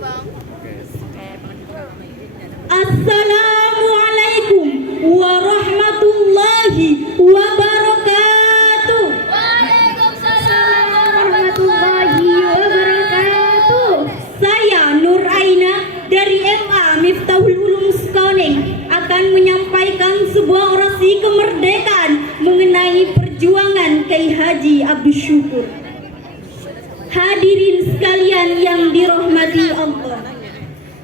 Assalamualaikum warahmatullahi wabarakatuh. Waalaikumsalam warahmatullahi wabarakatuh. Saya Nur Aina dari MA Miftahul Ulum Sekoning akan menyampaikan sebuah orasi kemerdekaan mengenai perjuangan Kiai Haji Abdus Syukur. Hadirin sekalian yang dirahmati Allah,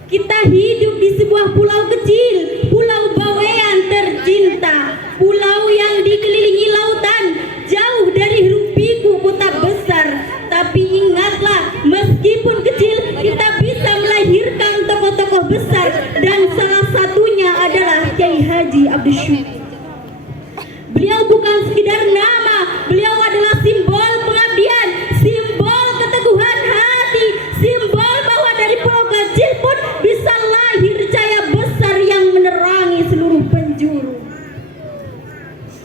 kita hidup di sebuah pulau kecil, Pulau Bawean tercinta, pulau yang dikelilingi lautan, jauh dari hiruk-pikuk kota besar. Tapi ingatlah, meskipun kecil, kita bisa melahirkan tokoh-tokoh besar, dan salah satunya adalah Kiai Haji Abdus Syukur. Beliau bukan sekedar nama, beliau adalah simbol pengabdian, simbol keteguhan hati, simbol bahwa dari pulau kecil pun bisa lahir cahaya besar yang menerangi seluruh penjuru.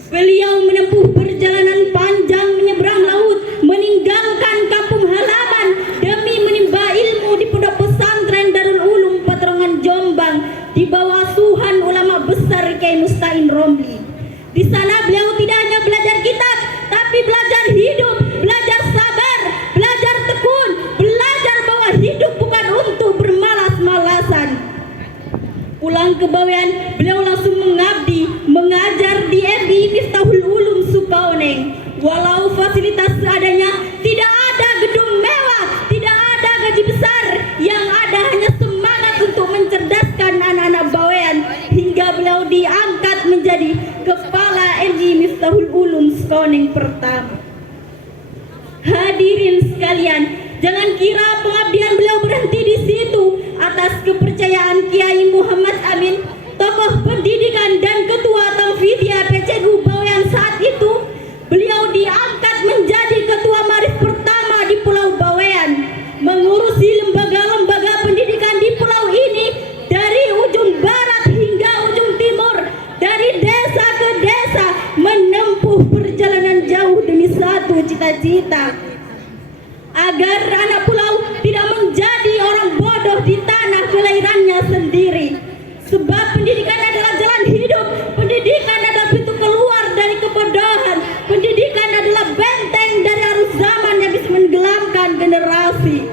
Beliau menempuh perjalanan panjang menyeberang laut, meninggalkan kampung halaman demi menimba ilmu di Pondok Pesantren Darul Ulum Patrongan Jombang di bawah asuhan ulama besar Kiai Musta'in Romli. Di sana beliau tidak hanya belajar kitab, tapi belajar hidup, belajar sabar, belajar tekun, belajar bahwa hidup bukan untuk bermalas-malasan. Pulang ke Bawean, beliau langsung mengabdi, mengajar di MI Miftahul Ulum Sukaoneng. Walau fasilitas seadanya, tidak ada gedung mewah, tidak ada gaji besar, yang ada hanya semangat untuk mencerdaskan anak-anak Bawean, hingga beliau diangkat menjadi Kepala MI Miftahul Ulum Sekoning pertama. Hadirin sekalian, jangan kira pengabdian beliau berhenti di situ. Atas kepercayaan Kiai Muhammad Amin, tokoh pendidikan dan ketua Tanfidiyah PCNU Bawean saat itu, beliau diangkat menjadi ketua Marif pertama di Pulau Bawean, mengurusi lembaga-lembaga pendidikan di pulau ini dari ujung barat hingga ujung timur, dari desa ke desa, menempuh perjalanan jauh demi satu cita-cita, agar anak pulau tidak menjadi orang bodoh di tanah kelahirannya sendiri. Sebab pendidikan adalah jalan hidup, pendidikan adalah pintu keluar dari kebodohan, pendidikan adalah benteng dari arus zaman yang bisa menenggelamkan generasi.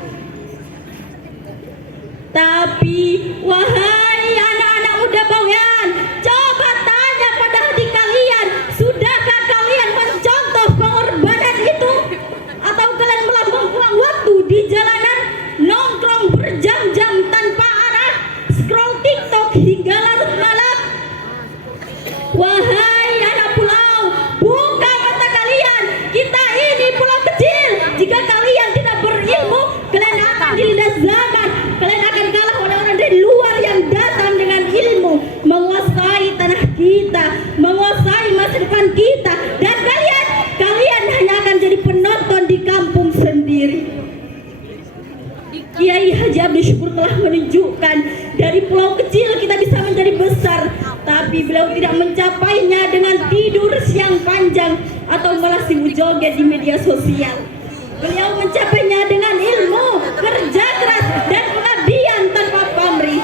Tapi wahai anak-anak muda Bawean, coba tanya pada hati kalian, sudahkah kalian mencontoh pengorbanan itu? Atau kalian malah membuang waktu di jalanan, nongkrong berjam-jam tanpa arah, scroll TikTok hingga larut malam? Wahai anak pulau, buka mata kalian, kita ini pulau kecil. Jika kalian tidak berilmu, kalian akan dilindas zaman, kalian akan kalah orang-orang dari luar yang datang dengan ilmu, menguasai tanah kita, menguasai masa depan kita, dan kalian hanya akan jadi penonton di kampung sendiri. Kiai Haji Abdus Syukur telah menunjukkan dari pulau kecil kita bisa menjadi besar, tapi beliau tidak mencapainya dengan tidur siang panjang atau malah sibuk joget di media sosial. Beliau mencapainya dengan ilmu, kerja keras, dan pengabdian tanpa pamrih.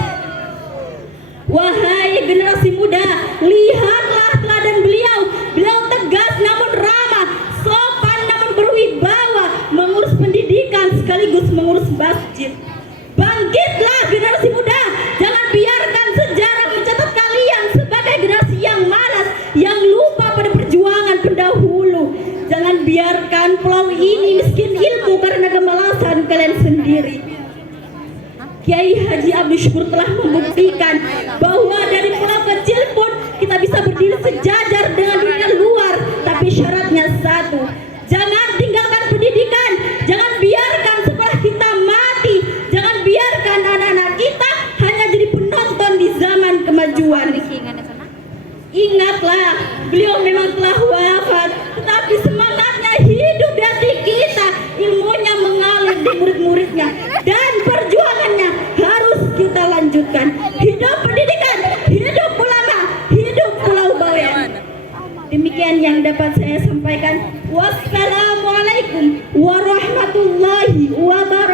Wahai generasi muda, lihatlah teladan beliau. Beliau tegas namun ramah, sopan namun berwibawa, mengurus pendidikan sekaligus mengurus masjid. Bangkitlah generasi muda, jangan biarkan sejarah mencatat kalian sebagai generasi yang malas, yang lupa pada perjuangan pendahulu. Jangan biarkan pulau ini miskin ilmu karena kemalasan kalian sendiri. Kiai Haji Abdus Syukur telah membuktikan bahwa dari pulau kecil pun kita bisa berdiri sejajar dengan dunia luar, tapi syaratnya satu: jangan tinggalkan pendidikan, jangan biarkan setelah kita mati, jangan biarkan anak-anak kita hanya jadi penonton di zaman kemajuan. Ingatlah, beliau memang telah wafat, tetapi semangatnya hidup di hati kita, ilmunya mengalir di murid-muridnya, dan perjuangannya harus kita lanjutkan. Hidup pendidikan, hidup ulama, hidup Pulau Bawean. Demikian yang dapat saya sampaikan. Wassalamualaikum warahmatullahi wabarakatuh.